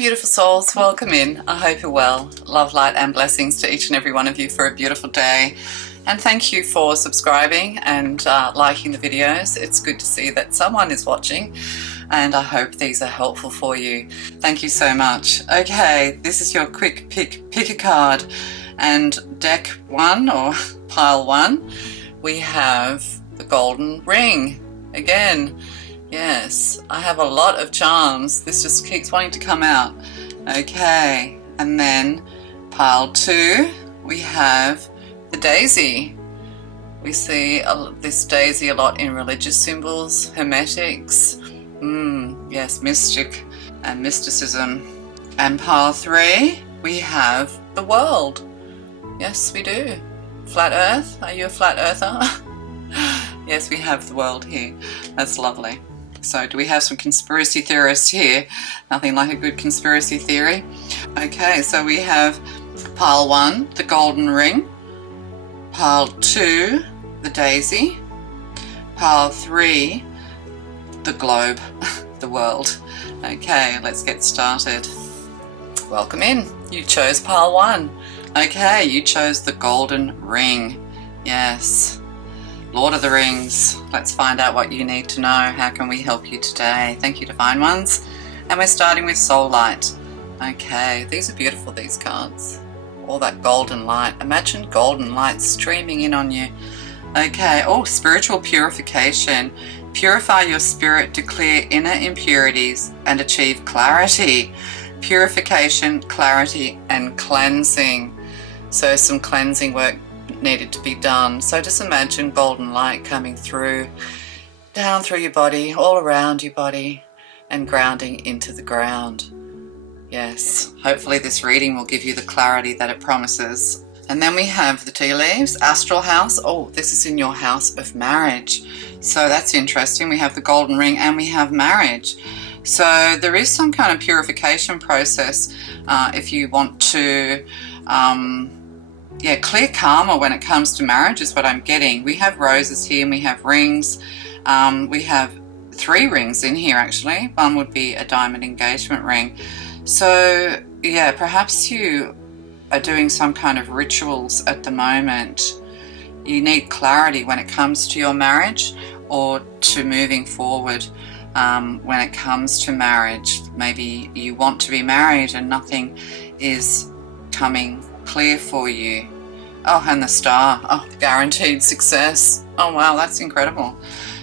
beautiful souls, welcome in. I hope you're well. Love, light and blessings to each and every one of you for a beautiful day. And thank you for subscribing and liking the videos. It's good to see that someone is watching, and I hope these are helpful for you. Thank you so much. Okay, this is your quick pick a card. And deck 1 or pile 1, we have the golden ring again. Yes, I have a lot of charms. This just keeps wanting to come out. Okay, and then pile 2, we have the daisy. We see this daisy a lot in religious symbols, hermetics. Yes, mystic and mysticism. And pile 3, we have the world. Yes, we do. Flat Earth. Are you a flat earther? Yes, we have the world here. That's lovely. So do we have some conspiracy theorists here? Nothing like a good conspiracy theory. Okay, so we have pile 1, the golden ring. Pile 2, the daisy. Pile 3, the globe, the world. Okay, let's get started. Welcome in. You chose pile 1. Okay, you chose the golden ring. Yes. Lord of the Rings. Let's find out what you need to know. How can we help you today? Thank you, Divine Ones. And we're starting with Soul Light. Okay, these are beautiful, these cards. All that golden light. Imagine golden light streaming in on you. Okay, oh, spiritual purification. Purify your spirit to clear inner impurities and achieve clarity. Purification, clarity, and cleansing. So some cleansing work needed to be done. So just imagine golden light coming through, down through your body, all around your body, and grounding into the ground. Yes, hopefully this reading will give you the clarity that it promises. And then we have the tea leaves, astral house. Oh, this is in your house of marriage. So that's interesting. We have the golden ring and we have marriage. So there is some kind of purification process if you want to clear karma when it comes to marriage is what I'm getting. We have roses here and we have rings. We have 3 rings in here actually. One would be a diamond engagement ring. So yeah, perhaps you are doing some kind of rituals at the moment. You need clarity when it comes to your marriage or to moving forward when it comes to marriage. Maybe you want to be married and nothing is coming clear for you. Oh, and the star. Oh, guaranteed success. Oh wow, that's incredible.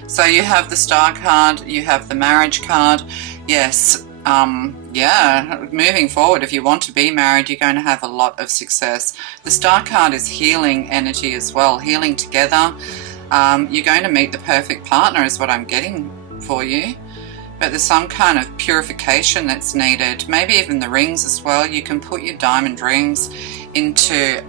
So you have the star card, you have the marriage card. Yes, moving forward, if you want to be married, you're going to have a lot of success. The star card is healing energy as well, healing together. You're going to meet the perfect partner is what I'm getting for you. But there's some kind of purification that's needed. Maybe even the rings as well. You can put your diamond rings into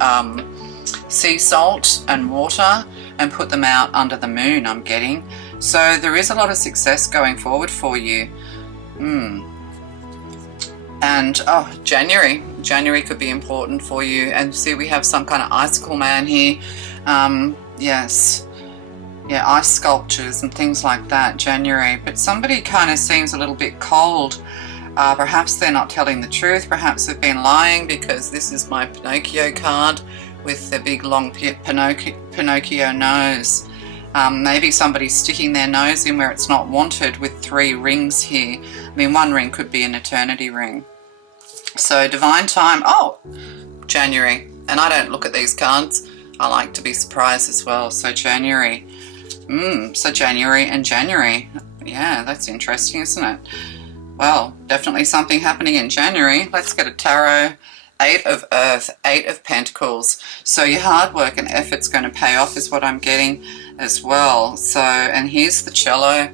sea salt and water and put them out under the moon, I'm getting. So there is a lot of success going forward for you. And oh, January could be important for you. And see, we have some kind of icicle man here. Yes. Yeah, ice sculptures and things like that, January. But somebody kind of seems a little bit cold. Perhaps they're not telling the truth. Perhaps they've been lying, because this is my Pinocchio card with the big long Pinocchio nose. Maybe somebody's sticking their nose in where it's not wanted with 3 rings here. I mean, 1 ring could be an eternity ring. So divine time. Oh, January. And I don't look at these cards. I like to be surprised as well. So January. So January and January. Yeah, that's interesting, isn't it? Well, definitely something happening in January. Let's get a tarot. 8 of Earth, 8 of Pentacles. So your hard work and effort's going to pay off is what I'm getting as well. So, and here's the cello.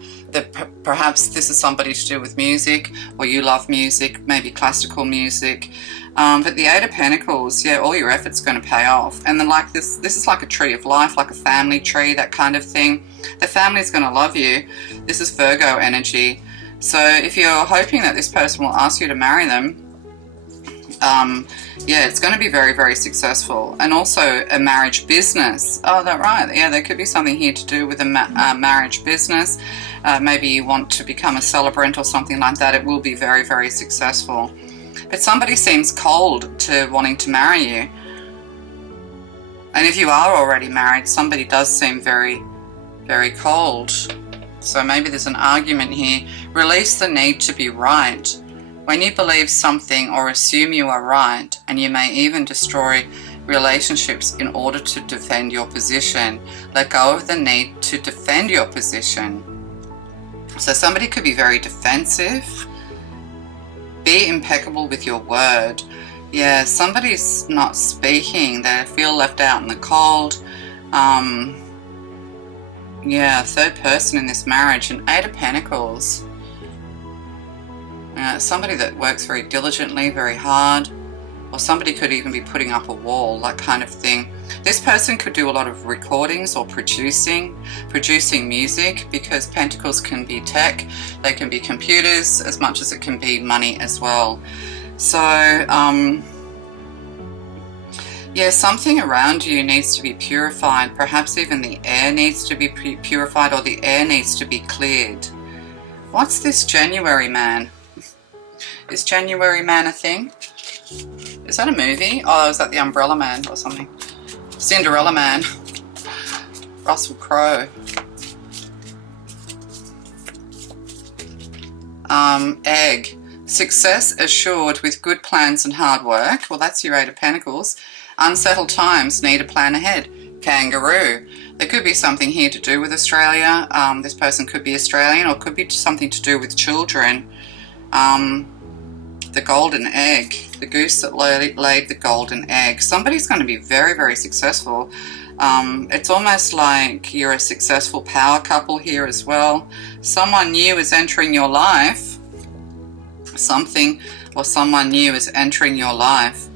Perhaps this is somebody to do with music, or you love music, maybe classical music. But the 8 of Pentacles, yeah, all your effort's going to pay off. And then like this is like a tree of life, like a family tree, that kind of thing. The family's going to love you. This is Virgo energy. So if you're hoping that this person will ask you to marry them, yeah, it's going to be very, very successful. And also a marriage business. Oh, that's right. Yeah, there could be something here to do with a marriage business. Maybe you want to become a celebrant or something like that. It will be very, very successful. But somebody seems cold to wanting to marry you. And if you are already married, somebody does seem very, very cold. So maybe there's an argument here. Release the need to be right. When you believe something or assume you are right, and you may even destroy relationships in order to defend your position, let go of the need to defend your position. So somebody could be very defensive. Be impeccable with your word. Yeah, somebody's not speaking. They feel left out in the cold. Yeah, third person in this marriage, and 8 of Pentacles. Somebody that works very diligently, very hard, or somebody could even be putting up a wall, that kind of thing. This person could do a lot of recordings or producing music, because Pentacles can be tech, they can be computers, as much as it can be money as well. So, yeah, something around you needs to be purified. Perhaps even the air needs to be purified, or the air needs to be cleared. What's this January man? Is January man a thing? Is that a movie? Oh, is that the Umbrella Man or something? Cinderella Man. Russell Crowe. Egg. Success assured with good plans and hard work. Well, that's your 8 of Pentacles. Unsettled times, need a plan ahead. Kangaroo. There could be something here to do with Australia. This person could be Australian, or could be something to do with children. The golden egg. The goose that laid the golden egg. Somebody's going to be very, very successful. It's almost like you're a successful power couple here as well. Someone new is entering your life. Something or someone new is entering your life.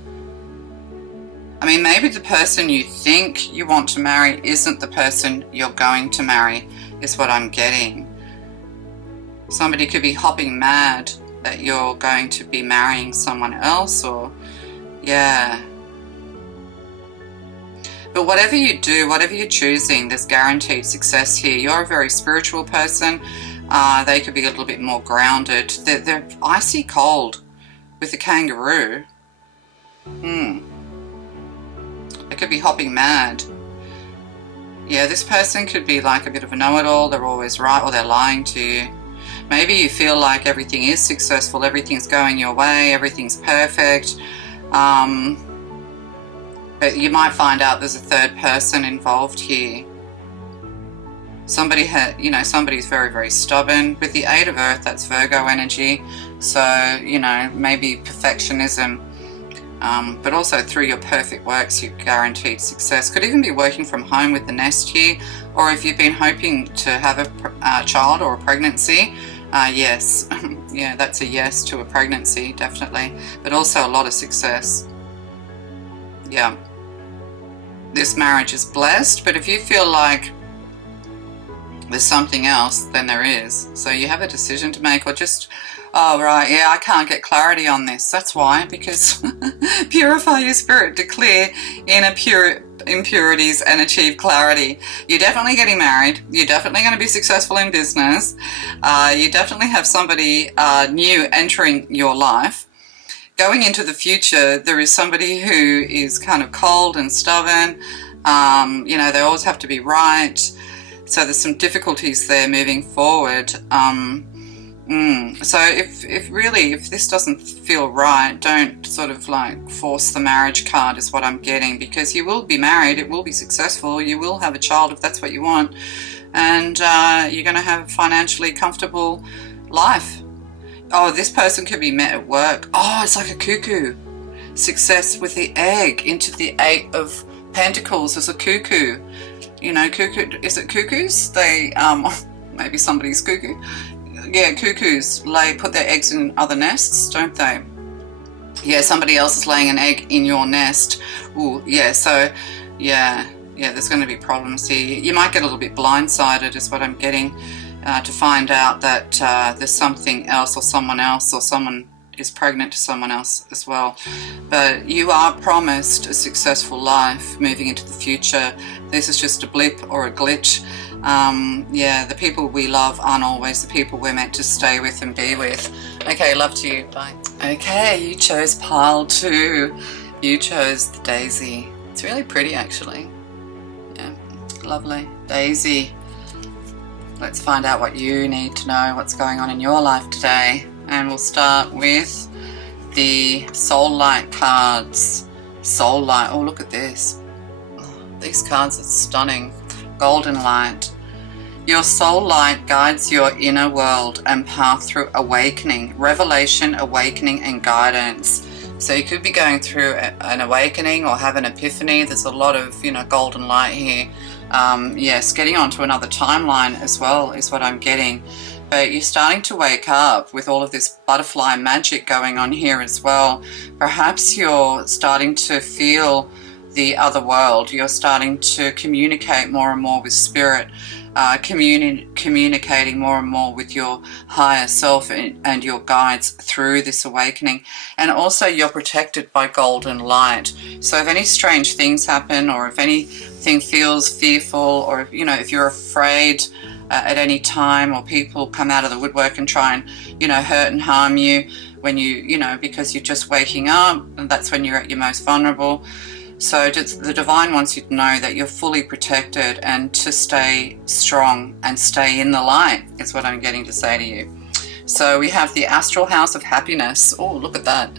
I mean, maybe the person you think you want to marry isn't the person you're going to marry, is what I'm getting. Somebody could be hopping mad that you're going to be marrying someone else, or, yeah. But whatever you do, whatever you're choosing, there's guaranteed success here. You're a very spiritual person. They could be a little bit more grounded. They're icy cold with the kangaroo. They could be hopping mad. Yeah, this person could be like a bit of a know-it-all. They're always right, or they're lying to you. Maybe you feel like everything is successful, everything's going your way, everything's perfect. But you might find out there's a third person involved here. Somebody's very, very stubborn. With the 8 of Earth, that's Virgo energy. So, maybe perfectionism. But also through your perfect works, you've guaranteed success. Could even be working from home with the nest here. Or if you've been hoping to have a child or a pregnancy, yes. Yeah, that's a yes to a pregnancy, definitely. But also a lot of success. Yeah. This marriage is blessed, but if you feel like there's something else, then there is. So you have a decision to make, or just, oh right, yeah, I can't get clarity on this. That's why, because purify your spirit to clear inner impurities and achieve clarity. You're definitely getting married. You're definitely going to be successful in business. You definitely have somebody new entering your life. Going into the future, there is somebody who is kind of cold and stubborn. They always have to be right. So there's some difficulties there moving forward. So if this doesn't feel right, don't sort of like force the marriage card, is what I'm getting, because you will be married, it will be successful, you will have a child if that's what you want, and you're going to have a financially comfortable life. Oh, this person could be met at work. Oh, it's like a cuckoo. Success with the egg into the 8 of Pentacles as a cuckoo. Cuckoo, is it cuckoos? They, maybe somebody's cuckoo. Yeah, cuckoos put their eggs in other nests, don't they? Yeah, somebody else is laying an egg in your nest. Ooh, yeah, so, yeah, there's going to be problems here. You might get a little bit blindsided, is what I'm getting, to find out that there's something else, or someone is pregnant to someone else as well. But you are promised a successful life moving into the future. This is just a blip or a glitch. The people we love aren't always the people we're meant to stay with and be with. Okay, love to you. Bye. Okay, you chose pile 2. You chose the daisy. It's really pretty, actually. Yeah, lovely. Daisy. Let's find out what you need to know, what's going on in your life today. And we'll start with the Soul Light cards. Soul Light. Oh, look at this. These cards are stunning. Golden Light. Your soul light guides your inner world and path through awakening, revelation, awakening, and guidance. So you could be going through an awakening or have an epiphany. There's a lot of, golden light here. Yes, getting onto another timeline as well is what I'm getting. But you're starting to wake up with all of this butterfly magic going on here as well. Perhaps you're starting to feel the other world. You're starting to communicate more and more with spirit. Communicating more and more with your higher self and your guides through this awakening. And also you're protected by golden light. So if any strange things happen, or if anything feels fearful, or if you're afraid at any time, or people come out of the woodwork and try and hurt and harm you when because you're just waking up, and that's when you're at your most vulnerable. So the divine wants you to know that you're fully protected and to stay strong and stay in the light is what I'm getting to say to you. So we have the astral house of happiness. Oh, look at that.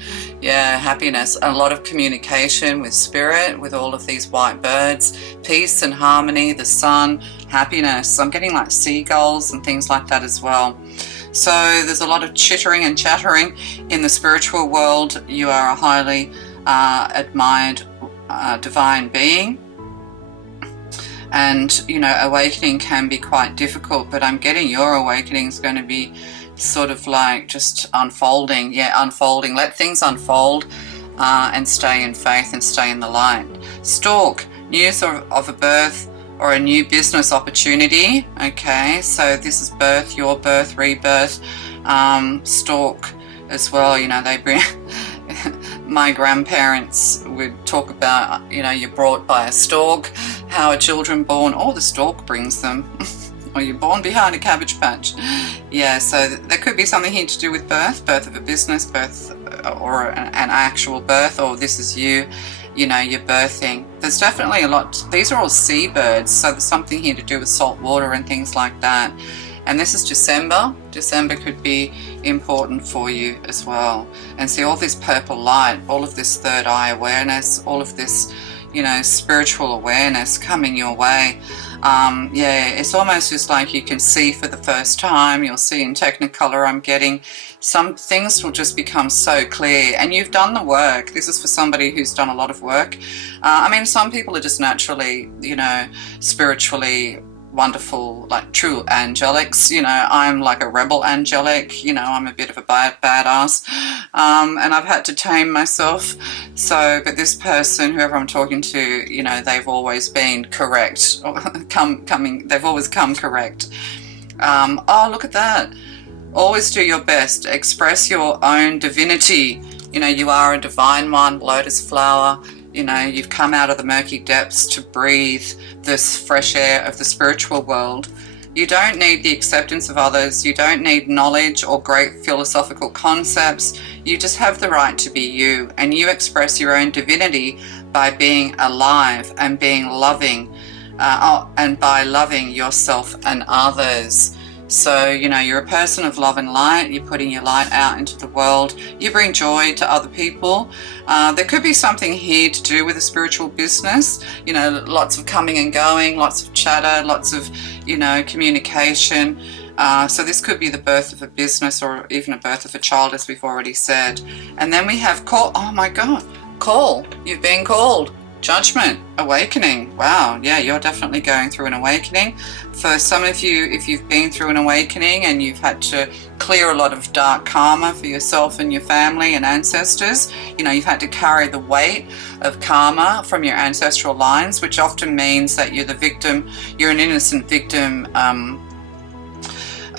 Yeah, happiness. A lot of communication with spirit, with all of these white birds. Peace and harmony, the sun, happiness. I'm getting like seagulls and things like that as well. So there's a lot of chittering and chattering in the spiritual world. You are a highly admired divine being, and awakening can be quite difficult, but I'm getting your awakening is going to be sort of like just unfolding. Yeah, unfolding. Let things unfold and stay in faith and stay in the light. Stork, news of a birth or a new business opportunity. Okay, so this is birth, your birth, rebirth. Stork as well, they bring my grandparents would talk about, you're brought by a stork. How are children born? Oh, the stork brings them. Or you're born behind a cabbage patch. Yeah, so there could be something here to do with birth of a business, birth, or an actual birth, or this is you, you're birthing. There's definitely a lot. These are all seabirds, so there's something here to do with salt water and things like that. And this is December. December could be important for you as well. And see all this purple light, all of this third eye awareness, all of this, spiritual awareness coming your way. Yeah, it's almost just like you can see for the first time. You'll see in Technicolor, I'm getting some things will just become so clear. And you've done the work. This is for somebody who's done a lot of work. Some people are just naturally, spiritually wonderful, like true angelics. I'm like a rebel angelic. I'm a bit of a badass, and I've had to tame myself. So, but this person, whoever I'm talking to, they've always been correct. They've always come correct. Oh, look at that. Always do your best. Express your own divinity. You are a divine one, lotus flower. You've come out of the murky depths to breathe this fresh air of the spiritual world. You don't need the acceptance of others. You don't need knowledge or great philosophical concepts. You just have the right to be you, and you express your own divinity by being alive and being loving, and by loving yourself and others. So, you're a person of love and light. You're putting your light out into the world. You bring joy to other people. There could be something here to do with a spiritual business. Lots of coming and going, lots of chatter, lots of, communication. So this could be the birth of a business or even a birth of a child, as we've already said. And then we have call. Oh my God, call. You've been called. Judgment, awakening. Wow, yeah, you're definitely going through an awakening. For some of you, if you've been through an awakening and you've had to clear a lot of dark karma for yourself and your family and ancestors, you've had to carry the weight of karma from your ancestral lines, which often means that you're the victim, you're an innocent victim,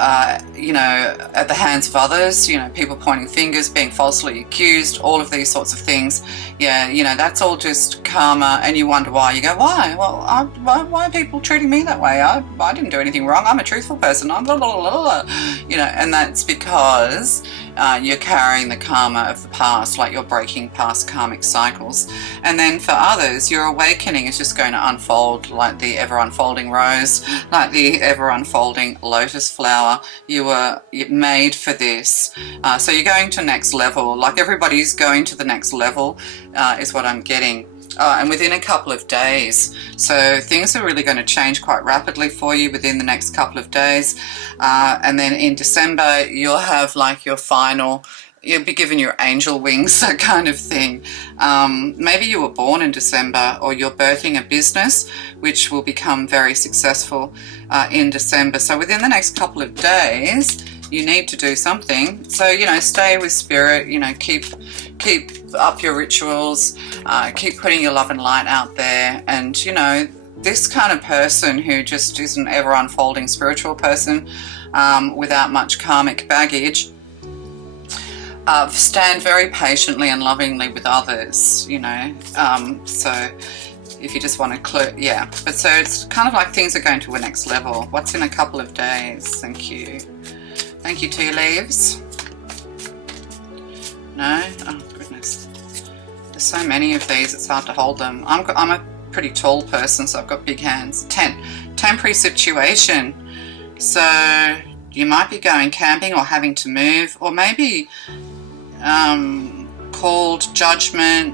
at the hands of others, people pointing fingers, being falsely accused, all of these sorts of things. Yeah, that's all just karma, and you wonder why. You go, why? Well, why are people treating me that way? I didn't do anything wrong. I'm a truthful person. I'm blah, blah, blah, blah. And that's because you're carrying the karma of the past, like you're breaking past karmic cycles. And then for others, your awakening is just going to unfold like the ever unfolding rose, like the ever unfolding lotus flower. You were made for this. So you're going to next level, like everybody's going to the next level, is what I'm getting. And within a couple of days. So things are really going to change quite rapidly for you within the next couple of days. And then in December, you'll have like your final, you'll be given your angel wings, that kind of thing. Maybe you were born in December, or you're birthing a business which will become very successful in December. So within the next couple of days, you need to do something. So, you know, stay with spirit, you know, keep up your rituals, keep putting your love and light out there. And, you know, this kind of person who just is an ever unfolding spiritual person without much karmic baggage, stand very patiently and lovingly with others, you know. So if you just want to but so it's kind of like things are going to a next level. What's in a couple of days? Thank you. Thank you, tea leaves. No? Oh, goodness. There's so many of these, it's hard to hold them. I'm a pretty tall person, so I've got big hands. 10. Temporary situation. So you might be going camping or having to move, or maybe called to judgment.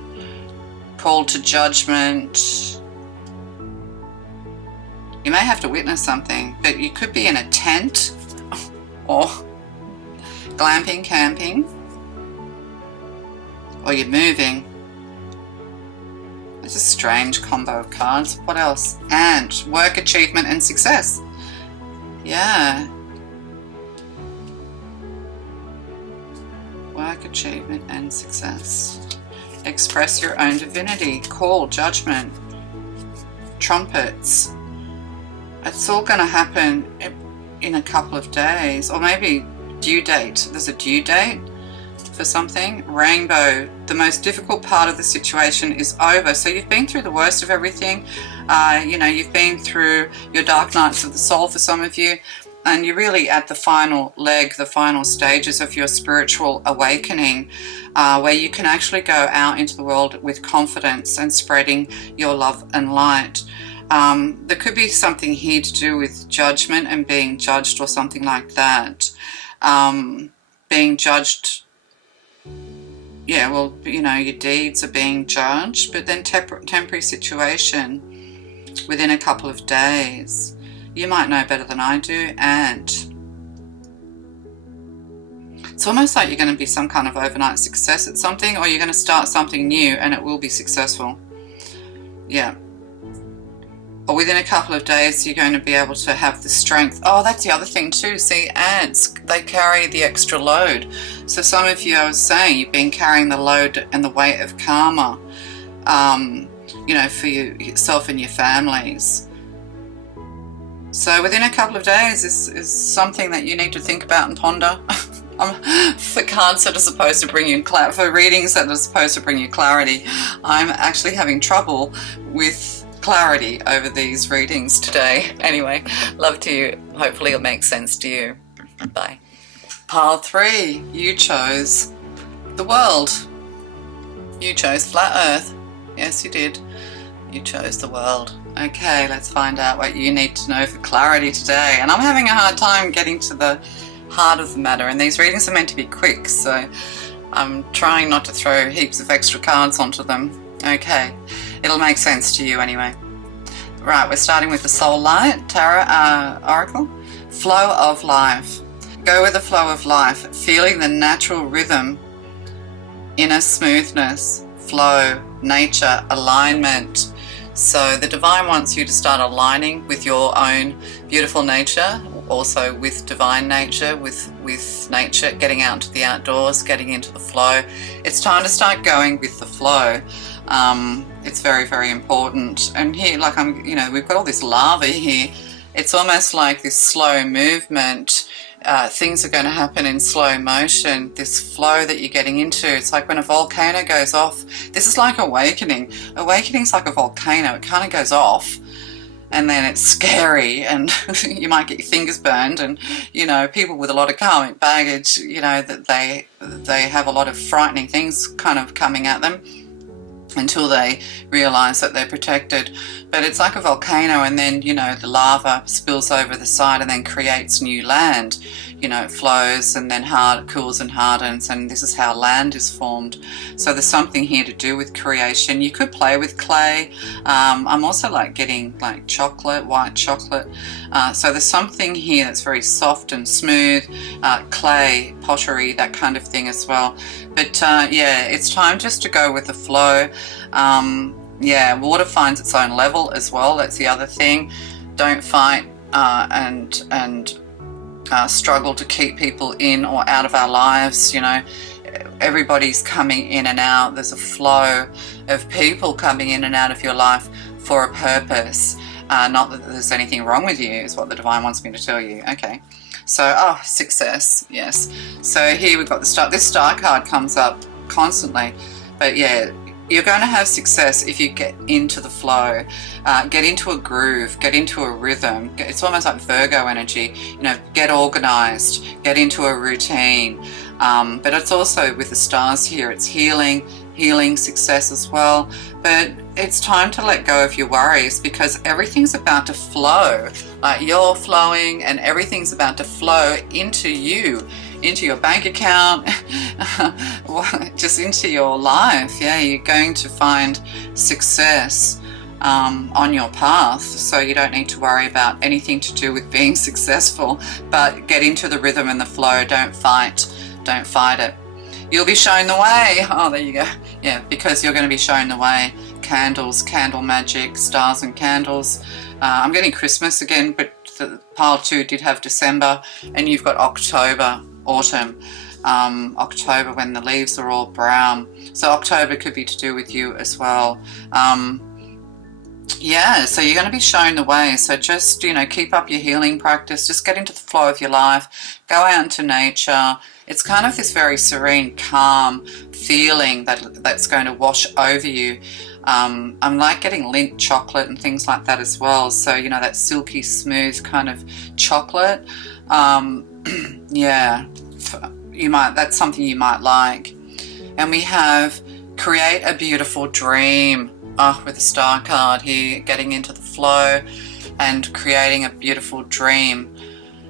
You may have to witness something, but you could be in a tent, or glamping, camping, or you're moving. It's a strange combo of cards. What else? And work, achievement, and success. Yeah. Work, achievement, and success. Express your own divinity. Call, judgment, trumpets. It's all going to happen in a couple of days, or maybe due date. There's a due date for something. Rainbow. The most difficult part of the situation is over. So you've been through the worst of everything. You know, you've been through your dark nights of the soul for some of you, and you're really at the final leg, the final stages of your spiritual awakening, where you can actually go out into the world with confidence and spreading your love and light. There could be something here to do with judgment and being judged, or something like that. Being judged, yeah, well, you know, your deeds are being judged, but then temporary situation within a couple of days. You might know better than I do, and it's almost like you're going to be some kind of overnight success at something, or you're going to start something new and it will be successful. Yeah. Or within a couple of days, you're going to be able to have the strength. Oh, that's the other thing too. See, ants, they carry the extra load. So some of you, I was saying, you've been carrying the load and the weight of karma, you know, for yourself and your families. So within a couple of days is something that you need to think about and ponder. For cards that are supposed to bring you for readings that are supposed to bring you clarity, I'm actually having trouble with clarity over these readings today. Anyway, love to you. Hopefully it makes sense to you. Bye. Pile 3, you chose the world. You chose flat earth. Yes, you did. You chose the world. Okay, let's find out what you need to know for clarity today. And I'm having a hard time getting to the heart of the matter, and these readings are meant to be quick, so I'm trying not to throw heaps of extra cards onto them. Okay, it'll make sense to you anyway. Right, we're starting with the Soul Light Tarot Oracle. Flow of life. Go with the flow of life, feeling the natural rhythm, inner smoothness, flow, nature, alignment. So the divine wants you to start aligning with your own beautiful nature, also with divine nature, with nature, getting out into the outdoors, getting into the flow. It's time to start going with the flow. It's very, very important. And here, like we've got all this lava here. It's almost like this slow movement. Things are going to happen in slow motion. This flow that you're getting into, it's like when a volcano goes off. This is like awakening. Awakening's like a volcano. It kind of goes off, and then it's scary, and you might get your fingers burned, and you know, people with a lot of karmic baggage, you know, that they have a lot of frightening things kind of coming at them until they realize that they're protected. But it's like a volcano, and then, you know, the lava spills over the side and then creates new land. You know, it flows and then cools and hardens, and this is how land is formed. So there's something here to do with creation. You could play with clay. I'm also like getting like chocolate, white chocolate. So there's something here that's very soft and smooth, clay, pottery, that kind of thing as well. But yeah, it's time just to go with the flow. Yeah, water finds its own level as well. That's the other thing. Don't fight and struggle to keep people in or out of our lives. You know, everybody's coming in and out. There's a flow of people coming in and out of your life for a purpose. Not that there's anything wrong with you, is what the divine wants me to tell you. Okay. So, success, yes. So here we've got the star. This star card comes up constantly. But yeah, you're going to have success if you get into the flow, get into a groove, get into a rhythm. It's almost like Virgo energy, you know, get organized, get into a routine. But it's also with the stars here, it's healing, success as well. But it's time to let go of your worries, because everything's about to flow. Like you're flowing, and everything's about to flow into you, into your bank account, just into your life. Yeah, you're going to find success on your path, so you don't need to worry about anything to do with being successful, but get into the rhythm and the flow. Don't fight it. You'll be shown the way. Oh, there you go. Yeah, because you're going to be shown the way. Candles, candle magic, stars and candles. I'm getting Christmas again, but the pile 2 did have December, and you've got October, autumn. October, when the leaves are all brown. So October could be to do with you as well. Yeah, so you're going to be shown the way. So just, you know, keep up your healing practice. Just get into the flow of your life. Go out into nature. It's kind of this very serene, calm feeling that's going to wash over you. I'm like getting Lindt chocolate and things like that as well. So, you know, that silky smooth kind of chocolate. Yeah, that's something you might like. And we have create a beautiful dream. With the star card here, getting into the flow and creating a beautiful dream.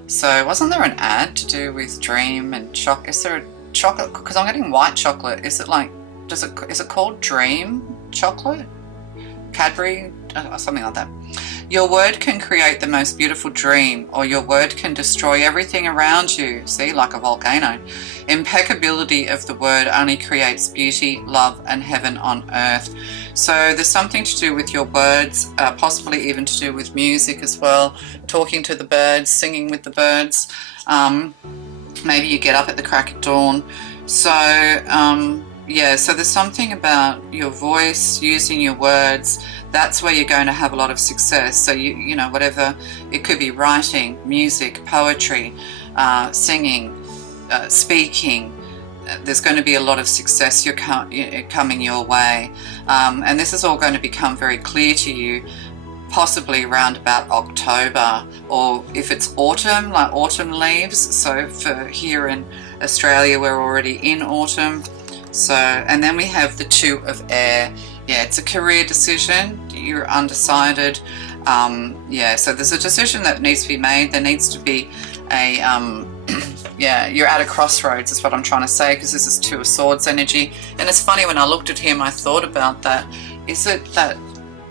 So wasn't there an ad to do with dream and chocolate? Is there a chocolate? Because I'm getting white chocolate. Is it like, is it called dream chocolate? Cadbury? Something like that. Your word can create the most beautiful dream, or your word can destroy everything around you. See, like a volcano. Impeccability of the word only creates beauty, love, and heaven on earth. So there's something to do with your words, possibly even to do with music as well. Talking to the birds, singing with the birds. Maybe you get up at the crack of dawn. So yeah, so there's something about your voice, using your words. That's where you're going to have a lot of success. So you know, whatever, it could be writing, music, poetry, singing, speaking. There's going to be a lot of success coming your way, and this is all going to become very clear to you, possibly around about October, or if it's autumn, like autumn leaves. So for here in Australia, we're already in autumn. So, and then we have the 2 of air. Yeah, it's a career decision. You're undecided. Yeah, so there's a decision that needs to be made. There needs to be a, yeah, you're at a crossroads is what I'm trying to say, because this is 2 of swords energy. And it's funny, when I looked at him, I thought about that. Is it that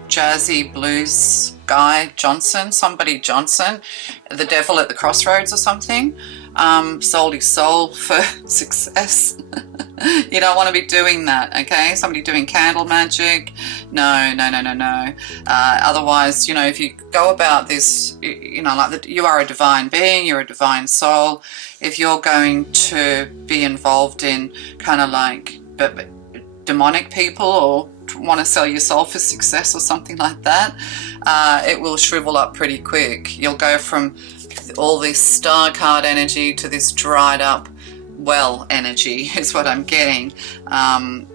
jazzy blues guy, somebody Johnson, the devil at the crossroads or something? Sold his soul for success. You don't want to be doing that, okay? Somebody doing candle magic. No. Otherwise, you know, if you go about this, you know, like you are a divine being, you're a divine soul. If you're going to be involved in kind of like demonic people, or want to sell your soul for success or something like that, it will shrivel up pretty quick. You'll go from all this star card energy to this dried up well energy is what I'm getting.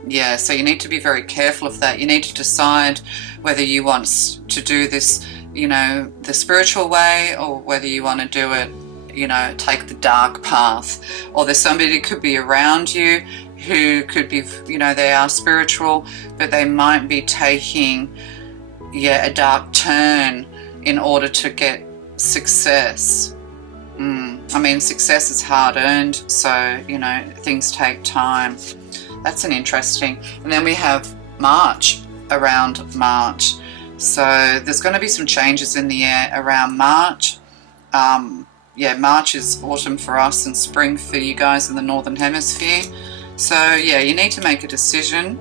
Yeah, so you need to be very careful of that. You need to decide whether you want to do this you know, the spiritual way, or whether you want to do it, you know, take the dark path. Or there's somebody that could be around you who could be, you know, they are spiritual, but they might be taking, yeah, a dark turn in order to get success. I mean, success is hard earned, so, you know, things take time. That's an interesting. And then we have March, around March. So there's going to be some changes in the air around March. Yeah, March is autumn for us and spring for you guys in the Northern Hemisphere. So yeah, you need to make a decision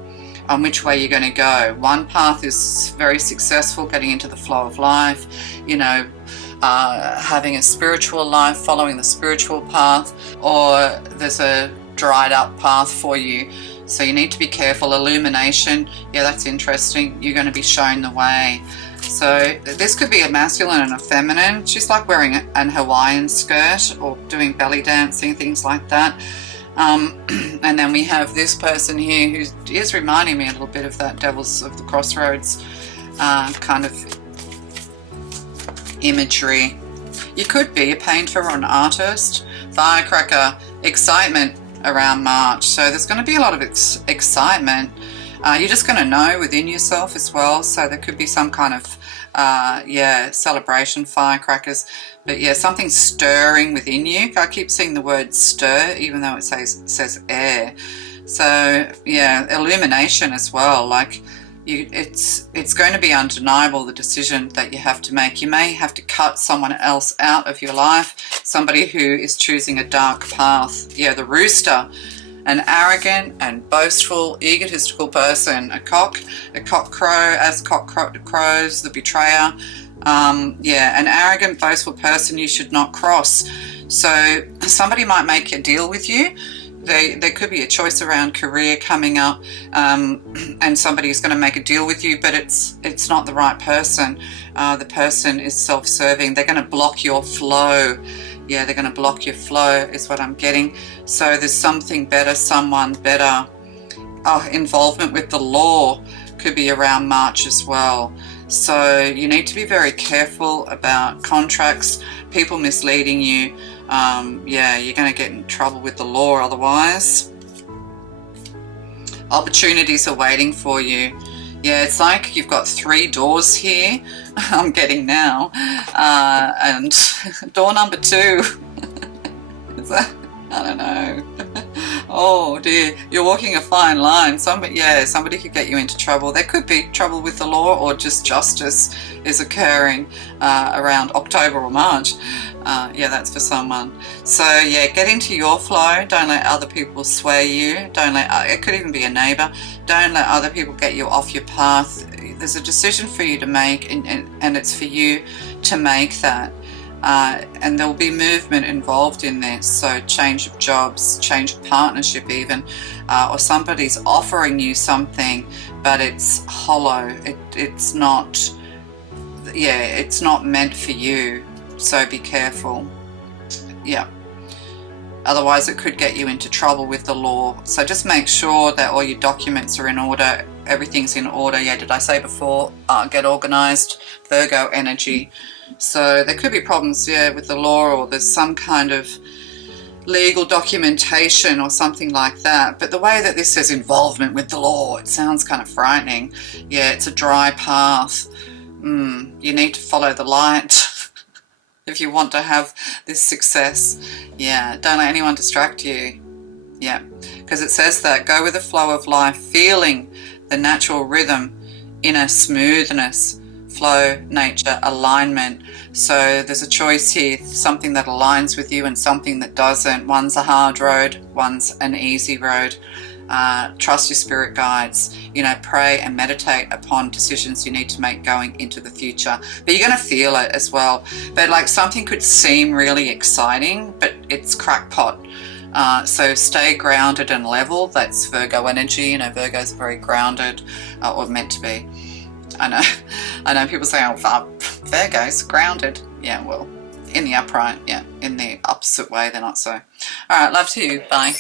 on which way you're going to go. One path is very successful, getting into the flow of life, you know, having a spiritual life, following the spiritual path, or there's a dried up path for you. So you need to be careful. Illumination, yeah, that's interesting. You're going to be shown the way. So this could be a masculine and a feminine. She's like wearing an Hawaiian skirt or doing belly dancing, things like that. And then we have this person here who is reminding me a little bit of that Devils of the Crossroads kind of imagery. You could be a painter or an artist. Firecracker, excitement around March. So there's going to be a lot of excitement. You're just going to know within yourself as well. So there could be some kind of yeah, celebration, firecrackers, but yeah, something stirring within you. I keep seeing the word stir, even though it says air. So yeah, illumination as well. Like it's going to be undeniable, the decision that you have to make. You may have to cut someone else out of your life, somebody who is choosing a dark path. Yeah, the rooster, an arrogant and boastful, egotistical person, a cock crow, as cock crows, the betrayer. Yeah, an arrogant, boastful person you should not cross. So somebody might make a deal with you. There could be a choice around career coming up, and somebody's going to make a deal with you, but it's not the right person. The person is self-serving. They're going to block your flow. Yeah, they're going to block your flow is what I'm getting. So there's something better, someone better. Involvement with the law could be around March as well. So you need to be very careful about contracts, people misleading you. Yeah, you're going to get in trouble with the law otherwise. Opportunities are waiting for you. Yeah, it's like you've got 3 doors here, I'm getting now, and door number 2, is that, I don't know. Oh dear, you're walking a fine line. Somebody could get you into trouble. There could be trouble with the law, or just justice is occurring around October or March. Yeah, that's for someone. So yeah, get into your flow. Don't let other people sway you. Don't let, it could even be a neighbor. Don't let other people get you off your path. There's a decision for you to make, and it's for you to make that. And there'll be movement involved in this. So change of jobs, change of partnership even, or somebody's offering you something, but it's hollow. It's not, yeah, it's not meant for you. So be careful. Yeah. Otherwise it could get you into trouble with the law. So just make sure that all your documents are in order. Everything's in order. Yeah, did I say before? Get organized. Virgo energy. So there could be problems, yeah, with the law, or there's some kind of legal documentation or something like that. But the way that this says involvement with the law, it sounds kind of frightening. Yeah, it's a dry path. You need to follow the light if you want to have this success. Yeah, don't let anyone distract you. Yeah, because it says that go with the flow of life, feeling the natural rhythm, inner smoothness, flow, nature, alignment. So there's a choice here, something that aligns with you and something that doesn't. One's a hard road, one's an easy road. Trust your spirit guides, you know, pray and meditate upon decisions you need to make going into the future. But you're going to feel it as well. But like something could seem really exciting, but it's crackpot. So stay grounded and level. That's Virgo energy. You know, Virgo's very grounded, or meant to be. I know people say, oh, Virgo's grounded. Yeah, well, in the upright, yeah. In the opposite way, they're not so. All right, love to you. Bye.